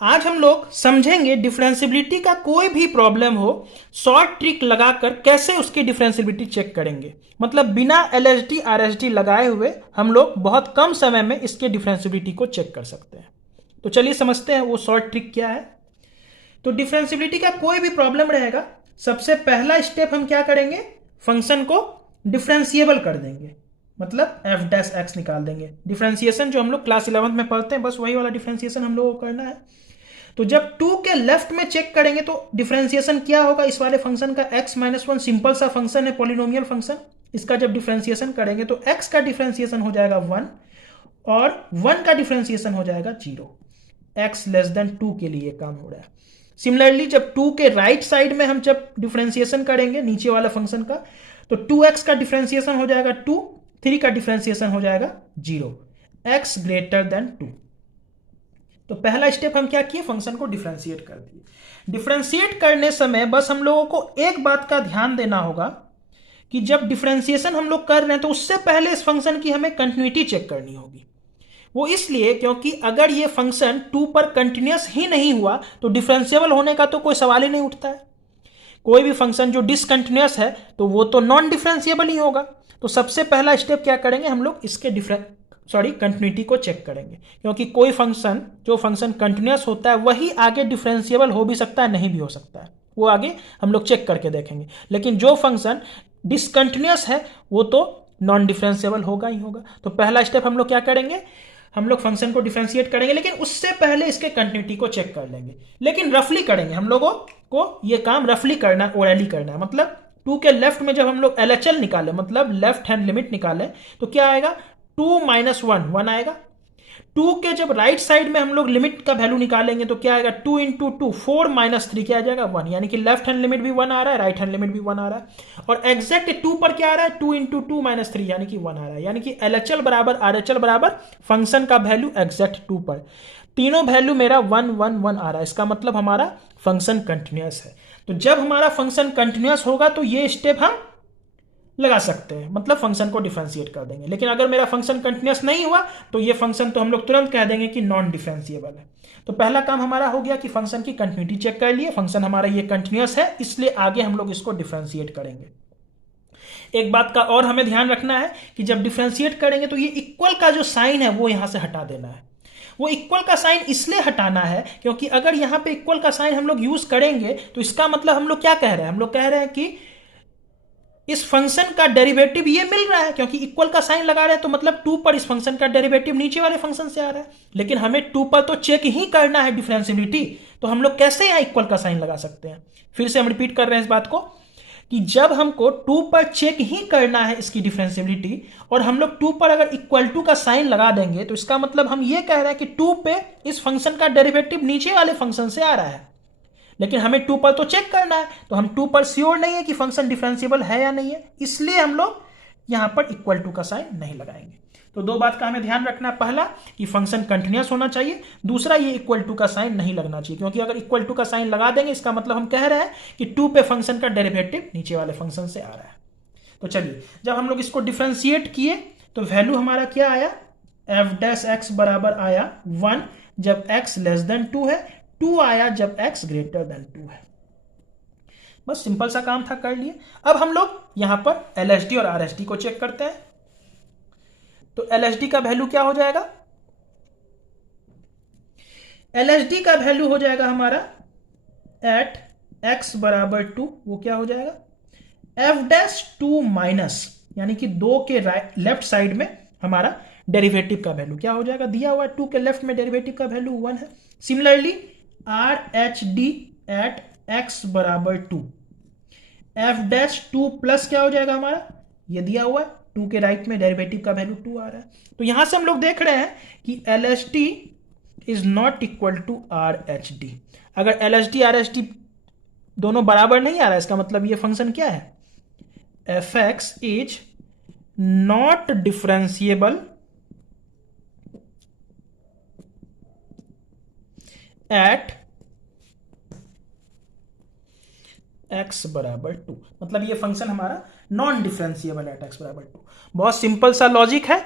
आज हम लोग समझेंगे डिफरेंशियबिलिटी का कोई भी प्रॉब्लम हो, शॉर्ट ट्रिक लगाकर कैसे उसकी डिफरेंशियबिलिटी चेक करेंगे। मतलब बिना एलएसडी आरएसडी लगाए हुए हम लोग बहुत कम समय में इसके डिफरेंशियबिलिटी को चेक कर सकते हैं। तो चलिए समझते हैं वो शॉर्ट ट्रिक क्या है। तो डिफरेंशियबिलिटी का कोई भी प्रॉब्लम रहेगा, सबसे पहला स्टेप हम क्या करेंगे, फंक्शन को डिफरेंशिएबल कर देंगे, मतलब एफ डैश एक्स निकाल देंगे। डिफरेंशिएशन जो हम लोग क्लास 11th में पढ़ते हैं, बस वही वाला डिफरेंशिएशन हम लोग को करना है। तो जब 2 के लेफ्ट में चेक करेंगे तो डिफरेंशिएशन क्या होगा इस वाले फंक्शन का, x माइनस 1 सिंपल सा फंक्शन है, पॉलिनोमियल फंक्शन। इसका जब डिफरेंशिएशन करेंगे तो x का डिफरेंशिएशन हो जाएगा 1 और 1 का डिफरेंशिएशन हो जाएगा 0। x लेस देन 2 के लिए काम हो रहा है। सिमिलरली जब 2 के राइट साइड में हम जब डिफरेंशिएशन करेंगे नीचे वाला फंक्शन का, तो 2x का डिफरेंशिएशन हो जाएगा 2, 3 का डिफरेंशिएशन हो जाएगा 0, x ग्रेटर देन 2। तो पहला स्टेप हम क्या किए, फंक्शन को डिफरेंशिएट कर दिए। डिफरेंशिएट करने समय बस हम लोगों को एक बात का ध्यान देना होगा कि जब डिफरेंशिएशन हम लोग कर रहे हैं तो उससे पहले इस फंक्शन की हमें कंटिन्यूटी चेक करनी होगी। वो इसलिए क्योंकि अगर ये फंक्शन 2 पर कंटिन्यूस ही नहीं हुआ तो डिफरेंशिएबल होने का तो कोई सवाल ही नहीं उठता है। कोई भी फंक्शन जो डिसकंटिन्यूस है तो वो तो नॉन डिफरेंशिएबल ही होगा। तो सबसे पहला स्टेप क्या करेंगे, हम लोग इसके कंटिन्यूटी को चेक करेंगे, क्योंकि कोई फंक्शन जो फंक्शन कंटिन्यूस होता है वही आगे डिफरेंशिएबल हो भी सकता है, नहीं भी हो सकता है, वो आगे हम लोग चेक करके देखेंगे। लेकिन जो फंक्शन डिसकंटिन्यूस है वो तो नॉन डिफरेंशिएबल होगा ही होगा। तो पहला स्टेप हम लोग क्या करेंगे, हम लोग फंक्शन को डिफरेंशिएट करेंगे, लेकिन उससे पहले इसके कंटिन्यूटी को चेक कर लेंगे। लेकिन रफली करेंगे, हम लोगों को ये काम रफली करना है, ओरली करना है। मतलब 2 के लेफ्ट में जब हम लोग एलएचएल निकाले, मतलब लेफ्ट हैंड लिमिट निकाले, तो क्या आएगा, 2 माइनस 1 1 आएगा। 2 के जब राइट साइड में हम लोग लिमिट का वैल्यू निकालेंगे तो क्या आएगा, 2 इंटू 2 4 माइनस 3 क्या आ जाएगा 1, यानी कि लेफ्ट हैंड लिमिट भी 1 आ रहा है, राइट हैंड लिमिट भी 1 आ रहा है। और एग्जैक्ट 2 पर क्या आ रहा है, 2 इंटू 2 माइनस 3 यानी कि 1 आ रहा है। यानी कि एलएचएल बराबर आरएचएल बराबर फंक्शन का वैल्यू एग्जैक्ट 2 पर, तीनों वैल्यू मेरा 1 1 1 आ रहा है। इसका मतलब हमारा फंक्शन कंटिन्यूस है। तो जब हमारा फंक्शन कंटिन्यूस होगा तो ये स्टेप हम लगा सकते हैं, मतलब फंक्शन को डिफरेंशिएट कर देंगे। लेकिन अगर मेरा फंक्शन कंटिन्यूस नहीं हुआ तो ये फंक्शन तो हम लोग तुरंत कह देंगे कि नॉन डिफरेंशिएबल है। तो पहला काम हमारा हो गया कि फंक्शन की कंटिन्यूटी चेक कर लिए, फंक्शन हमारा ये कंटिन्यूस है, इसलिए आगे हम लोग इसको डिफरेंशिएट करेंगे। एक बात का और हमें ध्यान रखना है कि जब डिफरेंशिएट करेंगे तो ये इक्वल का जो साइन है वो यहां से हटा देना है। वो इक्वल का साइन इसलिए हटाना है क्योंकि अगर यहां पे इक्वल का साइन हम लोग यूज करेंगे तो इसका मतलब हम लोग क्या कह रहे हैं, हम लोग कह रहे हैं कि इस फंक्शन का डेरिवेटिव ये मिल रहा है, क्योंकि इक्वल का साइन लगा रहे हैं तो मतलब 2 पर इस फंक्शन का डेरिवेटिव नीचे वाले फंक्शन से आ रहा है। लेकिन हमें 2 पर तो चेक ही करना है डिफरेंशियबिलिटी, तो हम लोग कैसे यहां इक्वल का साइन लगा सकते हैं। फिर से हम रिपीट कर रहे हैं इस बात को कि जब हमको 2 पर चेक ही करना है इसकी डिफरेंशियबिलिटी और हम लोग 2 पर अगर इक्वल टू का साइन लगा देंगे तो इसका मतलब हम ये कह रहे हैं कि 2 पे इस फंक्शन का डेरिवेटिव नीचे वाले फंक्शन से आ रहा है। लेकिन हमें 2 पर तो चेक करना है, तो हम 2 पर श्योर नहीं है कि फंक्शन डिफरेंशिएबल है या नहीं है, इसलिए हम लोग यहां पर इक्वल टू का साइन नहीं लगाएंगे। तो दो बात का हमें ध्यान रखना है, पहला कि फंक्शन कंटिन्यूस होना चाहिए, दूसरा ये इक्वल टू का साइन नहीं लगना चाहिए, क्योंकि अगर इक्वल टू का साइन लगा देंगे इसका मतलब हम कह रहे हैं कि 2 पे फंक्शन का डेरिवेटिव नीचे वाले फंक्शन से आ रहा है। तो चलिए, जब हम लोग इसको डिफरेंशिएट किए तो वैल्यू हमारा क्या आया, एफ डैश एक्स बराबर आया 1 जब x लेस देन 2 है, 2 आया जब x ग्रेटर देन 2 है। बस सिंपल सा काम था, कर लिए। अब हम लोग यहां पर LSD और RSD को चेक करते हैं। तो LSD का वैल्यू क्या हो जाएगा, LSD का वैल्यू हो जाएगा हमारा एट x बराबर 2, वो क्या हो जाएगा f डैश 2 माइनस, यानी कि 2 के लेफ्ट साइड में हमारा डेरिवेटिव का वैल्यू क्या हो जाएगा, दिया हुआ 2 के लेफ्ट में डेरिवेटिव का वैल्यू 1 है। सिमिलरली RHD एट x बराबर 2, f डैश 2 प्लस क्या हो जाएगा हमारा, ये दिया हुआ है 2 के राइट में डेरिवेटिव का वैल्यू 2 आ रहा है। तो यहां से हम लोग देख रहे हैं कि LSD is not equal to RHD। अगर LSD RHD दोनों बराबर नहीं आ रहा है, इसका मतलब ये फंक्शन क्या है, fx is not differentiable eight x बराबर 2, मतलब ये फंक्शन हमारा नॉन डिफरेंशिएबल एट x बराबर 2। बहुत सिंपल सा लॉजिक है,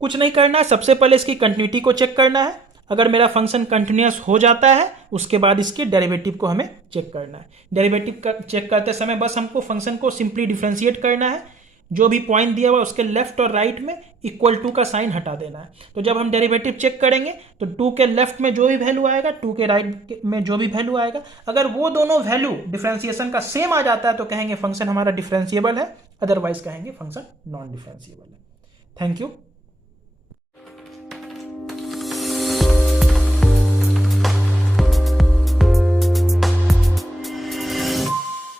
कुछ नहीं करना है, सबसे पहले इसकी कंटिन्यूटी को चेक करना है। अगर मेरा फंक्शन कंटिन्यूस हो जाता है उसके बाद इसके डेरिवेटिव को हमें चेक करना है। डेरिवेटिव चेक करते समय बस हमको फंक्शन को सिंपली डिफ्रेंशिएट करना है, जो भी पॉइंट दिया हुआ उसके लेफ्ट और राइट में इक्वल टू का साइन हटा देना है। तो जब हम डेरिवेटिव चेक करेंगे तो 2 के लेफ्ट में जो भी वैल्यू आएगा, 2 के राइट में जो भी वैल्यू आएगा, अगर वो दोनों वैल्यू डिफ्रेंसिएशन का सेम आ जाता है तो कहेंगे फंक्शन हमारा डिफ्रेंशिएबल है, अदरवाइज कहेंगे फंक्शन नॉन डिफ्रेंशिएबल है। Thank you.